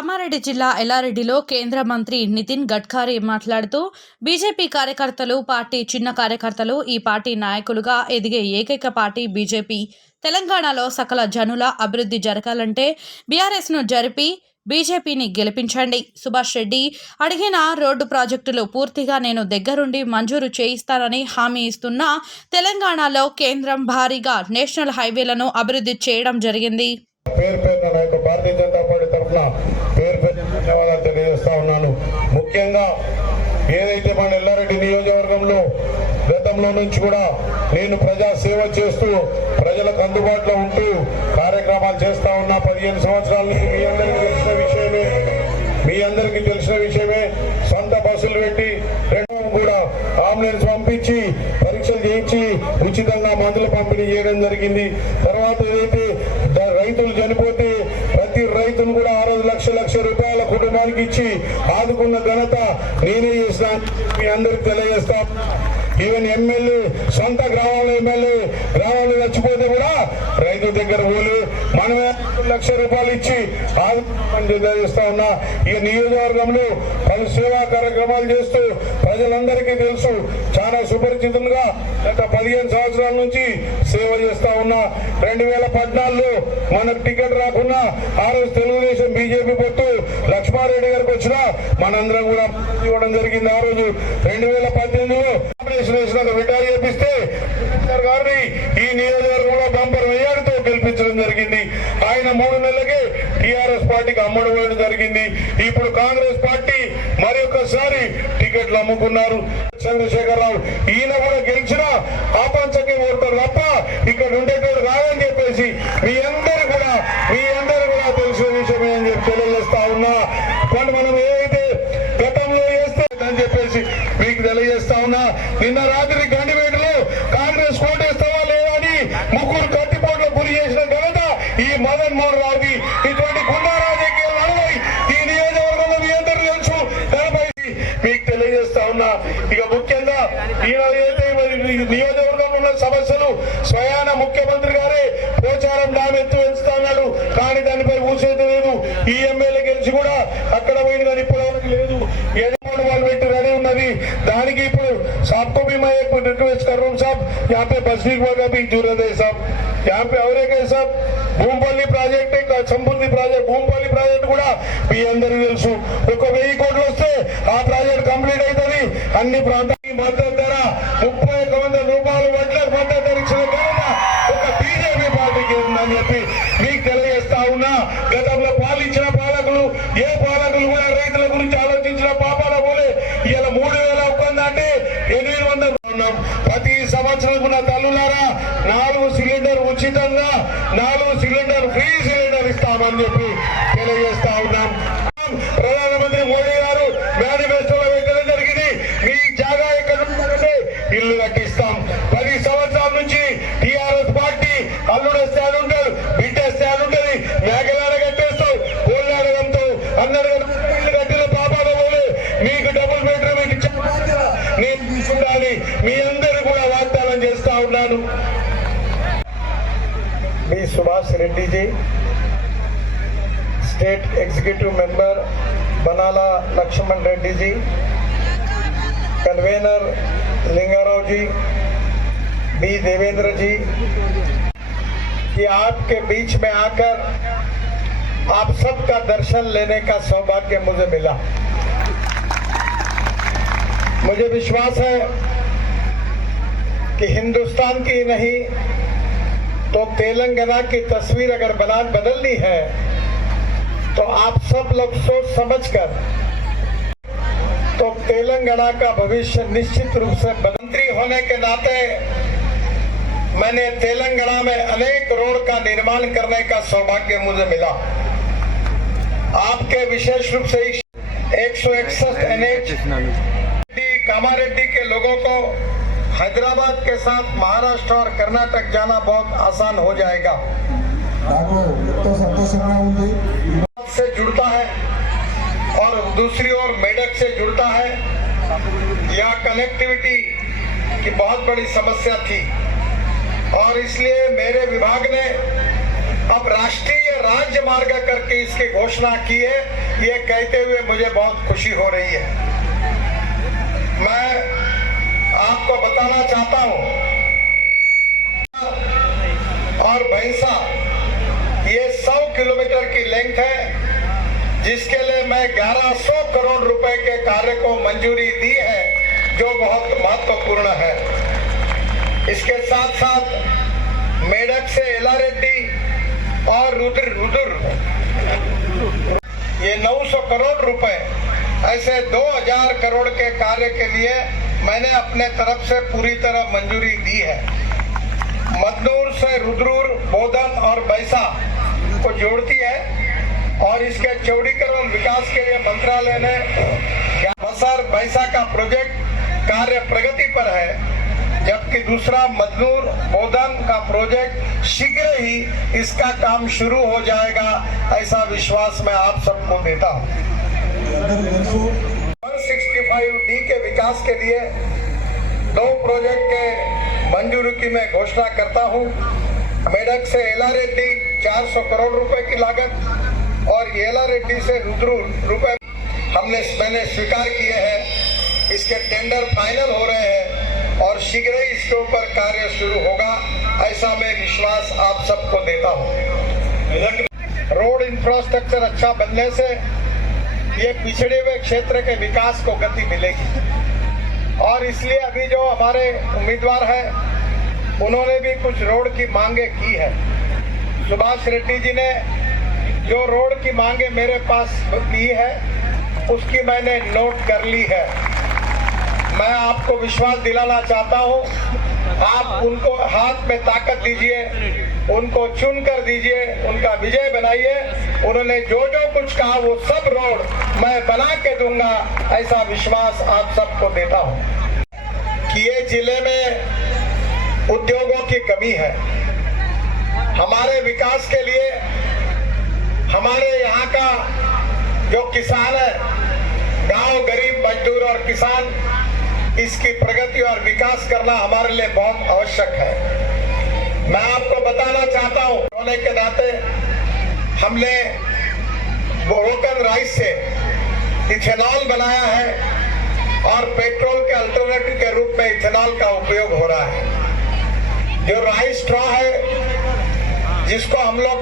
కామారెడ్డి జిల్లా ఎల్లారెడ్డిలో కేంద్ర మంత్రి నితిన్ గడ్కరీ మాట్లాడుతూ బీజేపీ కార్యకర్తలు పార్టీ చిన్న కార్యకర్తలు ఈ పార్టీ నాయకులుగా ఎదిగే ఏకైక పార్టీ బీజేపీ. తెలంగాణలో సకల జనుల అభివృద్ధి జరగాలంటే బీఆర్ఎస్ను జరిపి బీజేపీని గెలిపించండి. సుభాష్ రెడ్డి అడిగిన రోడ్డు ప్రాజెక్టులు పూర్తిగా నేను దగ్గరుండి మంజూరు చేయిస్తానని హామీ ఇస్తున్నా. తెలంగాణలో కేంద్రం భారీగా నేషనల్ హైవేలను అభివృద్ధి చేయడం జరిగింది. భారతీయ జనతా పార్టీ తరఫున ధన్యవాదాలు తెలియజేస్తా ఉన్నాను. ముఖ్యంగా ఏదైతే మన ఎల్లారెడ్డి నియోజకవర్గంలో గతంలో నుంచి కూడా నేను ప్రజా సేవ చేస్తూ ప్రజలకు అందుబాటులో ఉంటూ కార్యక్రమాలు చేస్తా ఉన్నా. 15 సంవత్సరాల నుంచి మీ అందరికీ తెలిసిన విషయమే సొంత బస్సులు పెట్టి కూడా అంబులెన్స్ పంపించి పరీక్షలు చేయించి ఉచితంగా మందులు పంపిణీ చేయడం జరిగింది. తర్వాత ఏదైతే రైతులు చనిపోతే ప్రతి రైతును కూడా 6 లక్షల రూపాయల కుటుంబానికి ఇచ్చి ఆదుకున్న ఘనత నేనే చేసిన మీ అందరికి తెలియజేస్తాం. ఈవెన్ ఎమ్మెల్యే సొంత గ్రామంలో గ్రామంలో చచ్చిపోతే కూడా రైతు దగ్గర పోలే మనమే 1 లక్ష రూపాయలు ఇచ్చి తెలియజేస్తా ఉన్నా. ఈ నియోజకవర్గంలో పలు సేవా కార్యక్రమాలు చేస్తూ ప్రజలందరికీ తెలుసు చాలా సుపరిచితులుగా గత 15 సంవత్సరాల నుంచి సేవ చేస్తా ఉన్నా. 2014లో మనకు టికెట్ రాకున్నా ఆ రోజు తెలుగుదేశం బీజేపీ పొత్తు లక్ష్మారెడ్డి గారికి వచ్చినా మనందరం కూడా ఇవ్వడం జరిగింది. ఆ రోజు 2018లో రిటైర్ చేపిస్తే గారిని ఈ నియోజకవర్గంలో బంపర్ మెజారిటీతో గెలిపించడం జరిగింది. ఆయన 3 నెలలకే టీఆర్ఎస్ పార్టీకి అమ్మడం వేయడం జరిగింది. ఇప్పుడు కాంగ్రెస్ పార్టీ మరొకసారి టికెట్లు అమ్ముకున్నారు. చంద్రశేఖరరావు ఈయన కూడా గెలిచినా ఆపంచకే ఓడతారు తప్ప ఇక్కడ ఉండేటోడు కాదని చెప్పేసి మీ అందరూ కూడా తెలిసిన విషయమే అని చెప్పి తెలియజేస్తా ఉన్నా. కానీ మనం ఏదైతే గతంలో చేస్తే అని చెప్పేసి మీకు తెలియజేస్తా ఉన్నా. నిన్న రాత్రి గండివేటలో కాంగ్రెస్ కోటేస్తావా లేదా అని 3 కత్తిపోట్లు గురి చేసిన ఘనత ఈ మదన్ మోహన్ రావుకి. ఇటువంటి గుండా రాజకీయాలు నడవై ఈ నియోజకవర్గంలో మీ అందరూ తెలుసు దానిపై మీకు తెలియజేస్తా ఉన్నా. ఇక ముఖ్యంగా ఏదైతే నియోజకవర్గంలో ఉన్న సమస్యలు స్వయాన ముఖ్యమంత్రి గారే పోచారం డ్యామ్ ఎత్తు పెంచుతా ఉన్నాడు. కానీ దానిపై ఊసేది లేదు. ఈ ఎమ్మెల్యే గెలిచి కూడా అక్కడ పోయింది కానీ ఇప్పటివరకు లేదు. వాళ్ళు పెట్టి రెడీ ఉన్నది. దానికి ఇప్పుడు सबको भी मैं एक रिक्वेस्ट कर रहा हूँ साहब, यहाँ पे बस्ती का भी जरूरत है साहब. यहाँ पे और एक है साहब భూంపల్లి ప్రాజెక్ట్ సంపూర్తి ప్రాజెక్ట్ భూంపల్లి ప్రాజెక్ట్ కూడా మీ అందరికీ తెలుసు. 1000 కోట్లు వస్తే ఆ ప్రాజెక్ట్ కంప్లీట్ అవుతుంది. అన్ని ప్రాంతానికి మద్దతు ధర 31,000 రూపాయలు వడ్లకు మద్దతు ధర ఇచ్చిన ఘనత ఒక బీజేపీ పార్టీకి ఉందని చెప్పి మీకు తెలియజేస్తా ఉన్నా. గతంలో పాలించిన పాలకులు ఏ పాలకులు కూడా రైతుల గురించి ఆలోచించిన పాపాల పోలే ఇలా 3,000 ఒక్కందంటే 800 ఉన్నాం. ప్రతి సంవత్సరం ఉన్న తల్లులారా 4 సిలిండర్ ఉచితంగా 4 సిలిండర్ ఫ్రీ సిలిండర్ ఇస్తామని చెప్పి తెలియజేస్తా ఉన్నాం. ప్రధానమంత్రి మోడీ గారు మేనిఫెస్టోలో పెట్టడం జరిగింది. మీ జాగా ఎక్కడ ఉంటుందంటే ఇల్లు కట్టిస్తాం. 10 సంవత్సరాల నుంచి టీఆర్ఎస్ పార్టీ అల్లుడేస్తే అని ఉంటాడు, బిడ్డేస్తే అని ఉంటుంది, మేకలాడ కట్టేస్తావు, కోళ్ళాడడంతో అందరూ ఇల్లు కట్టిన పాపాలు పోలే మీకు డబుల్ బెడ్రూమ్ ఇచ్చే నేను తీసుకుంటాను. మీ అందరూ కూడా వాగ్దానం చేస్తా ఉన్నాను. मी Subhash Reddy ji, state executive member बनाला लक्ष्मण रेड्डी जी, कन्वेनर लिंगाराव जी, बी देवेंद्र जी, कि आपके बीच में आकर आप सबका दर्शन लेने का सौभाग्य मुझे मिला. मुझे विश्वास है कि हिंदुस्तान की नहीं तो तेलंगाना की तस्वीर अगर बदलनी है तो आप सब लोग सोच समझकर तो तेलंगाना का भविष्य निश्चित रूप से मंत्री होने के नाते मैंने तेलंगाना में अनेक रोड का निर्माण करने का सौभाग्य मुझे मिला. आपके विशेष रूप से 161 NH कामारेड्डी के लोगों को हैदराबाद के साथ महाराष्ट्र और कर्नाटक जाना बहुत आसान हो जाएगा. से जुड़ता है और दूसरी ओर मेडक से जुड़ता है. यह कनेक्टिविटी की बहुत बड़ी समस्या थी और इसलिए मेरे विभाग ने अब राष्ट्रीय राज्य मार्ग करके इसकी घोषणा की है. ये कहते हुए मुझे बहुत खुशी हो रही है। मैं आपको बताना चाहता हूं, और भैंसा ये 100 किलोमीटर की लेंथ है, जिसके लिए मैं 1100 करोड़ रुपए के कार्य को मंजूरी दी है, जो बहुत महत्वपूर्ण है। इसके साथ साथ मेडक से एलारेड्डी और रुद्र ये 900 करोड़ रुपए, ऐसे 2000 करोड़ के कार्य के लिए मैंने अपने तरफ से पूरी तरह मंजूरी दी है। मदनूर से रुद्रूर, बोधन और बैसा को जोड़ती है, और इसके चौड़ीकरण विकास के लिए मंत्रालय ने बसर बैसा का प्रोजेक्ट कार्य प्रगति पर है, जबकि दूसरा मदनूर बोधन का प्रोजेक्ट शीघ्र ही इसका काम शुरू हो जाएगा, ऐसा विश्वास मैं आप सबको देता हूँ। 165D के विकास के लिए 2 प्रोजेक्ट के मंजूरी की मैं घोषणा करता हूँ। मेडक से एलारेड्डी 400 करोड़ रुपए की लागत, और एलारेड्डी से रुद्रूर रुपए मैंने स्वीकार किए हैं। इसके टेंडर फाइनल हो रहे हैं और शीघ्र ही इसके ऊपर कार्य शुरू होगा, ऐसा मैं विश्वास आप सबको देता हूँ। रोड इंफ्रास्ट्रक्चर अच्छा बनने से ये पिछड़े हुए क्षेत्र के विकास को गति मिलेगी, और इसलिए अभी जो हमारे उम्मीदवार हैं उन्होंने भी कुछ रोड की मांगे की है। सुभाष रेड्डी जी ने जो रोड की मांगे मेरे पास की है, उसकी मैंने नोट कर ली है। मैं आपको विश्वास दिलाना चाहता हूं, आप उनको हाथ में ताकत दीजिए, उनको चुन कर दीजिए, उनका विजय बनाइए। उन्होंने जो जो कुछ कहा वो सब रोड मैं बना के दूंगा, ऐसा विश्वास आप सबको देता हूं। कि ये जिले में उद्योगों की कमी है। हमारे विकास के लिए हमारे यहाँ का जो किसान है, गांव गरीब मजदूर और किसान, इसकी प्रगति और विकास करना हमारे लिए बहुत आवश्यक है। मैं आपको बताना चाहता हूं, होने के नाते हमने ब्रोकन राइस से इथेनॉल बनाया है, और पेट्रोल के अल्टरनेटिव के रूप में इथेनॉल का उपयोग हो रहा है। जो राइस स्ट्रॉ है, जिसको हम लोग,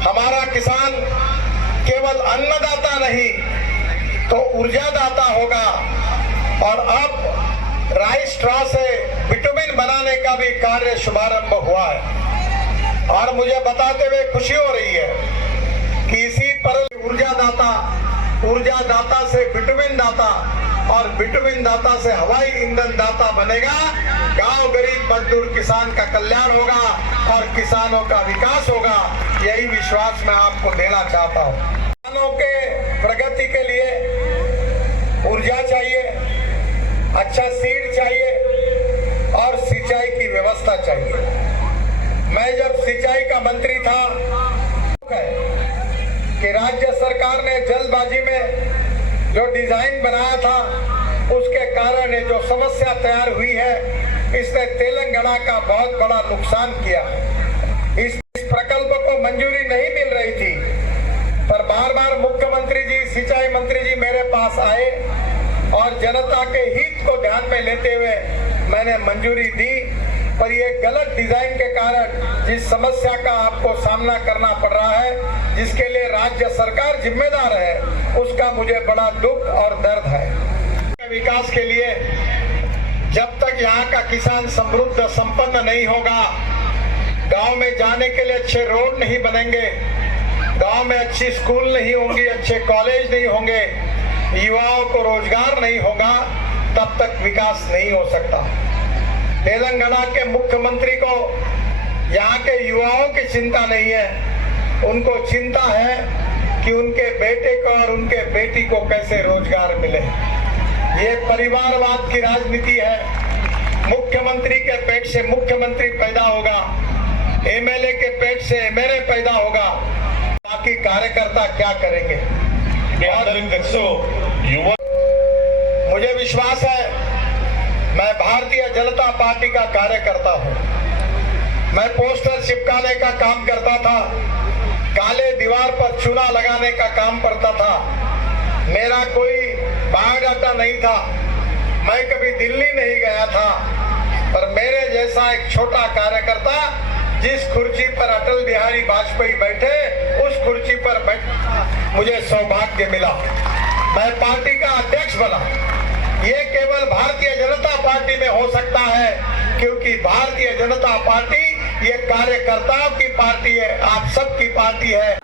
हमारा किसान केवल अन्नदाता नहीं तो ऊर्जादाता होगा, और अब राइस स्ट्रॉ से विटामिन बनाने का भी कार्य शुभारंभ हुआ है। और मुझे बताते हुए खुशी हो रही है कि इसी पर ऊर्जादाता से विटामिन दाता, और विटामिन दाता से हवाई ईंधन दाता बनेगा। गांव गरीब मजदूर किसान का कल्याण होगा और किसानों का विकास होगा, यही विश्वास मैं आपको देना चाहता हूँ। किसानों के प्रगति के लिए ऊर्जा चाहिए, अच्छा सीड चाहिए, और सिंचाई की व्यवस्था चाहिए। मैं जब सिंचाई का मंत्री था कि राज्य सरकार ने जल्दबाजी में जो डिजाइन बनाया था, उसके कारण जो समस्या तैयार हुई है, इसने तेलंगाना का बहुत बड़ा नुकसान किया। इस प्रकल्प को मंजूरी नहीं मिल रही थी, पर बार बार मुख्यमंत्री जी, सिंचाई मंत्री जी मेरे पास आए, और जनता के हित को ध्यान में लेते हुए मैंने मंजूरी दी। पर ये गलत डिजाइन के कारण जिस समस्या का आपको सामना करना पड़ रहा है, जिसके लिए राज्य सरकार जिम्मेदार है, उसका मुझे बड़ा दुख और दर्द है। विकास के लिए जब तक यहाँ का किसान समृद्ध संपन्न नहीं होगा, गांव में जाने के लिए अच्छे रोड नहीं बनेंगे, गांव में अच्छी स्कूल नहीं होंगी, अच्छे कॉलेज नहीं होंगे, युवाओं को रोजगार नहीं होगा, तब तक विकास नहीं हो सकता। तेलंगाना के मुख्यमंत्री को यहाँ के युवाओं की चिंता नहीं है, उनको चिंता है कि उनके बेटे को और उनके बेटी को कैसे रोजगार मिले। ये परिवारवाद की राजनीति है। मुख्यमंत्री के पेट से मुख्यमंत्री पैदा होगा, एमएलए के पेट से एमएलए पैदा होगा, बाकी कार्यकर्ता क्या करेंगे। मुझे विश्वास है, मैं भारतीय जनता पार्टी का कार्यकर्ता हूं। मैं पोस्टर चिपकाने का काम करता था, काले दीवार पर चूना लगाने का काम करता था। मेरा कोई बायोडाटा नहीं था, मैं कभी दिल्ली नहीं गया था, पर मेरे जैसा एक छोटा कार्यकर्ता जिस कुर्सी पर अटल बिहारी वाजपेयी बैठे उस कुर्सी पर बैठा मुझे सौभाग्य मिला। मैं पार्टी का अध्यक्ष बना। ये केवल भारतीय जनता पार्टी में हो सकता है, क्योंकि भारतीय जनता पार्टी ये कार्यकर्ताओं की पार्टी है, आप सबकी पार्टी है।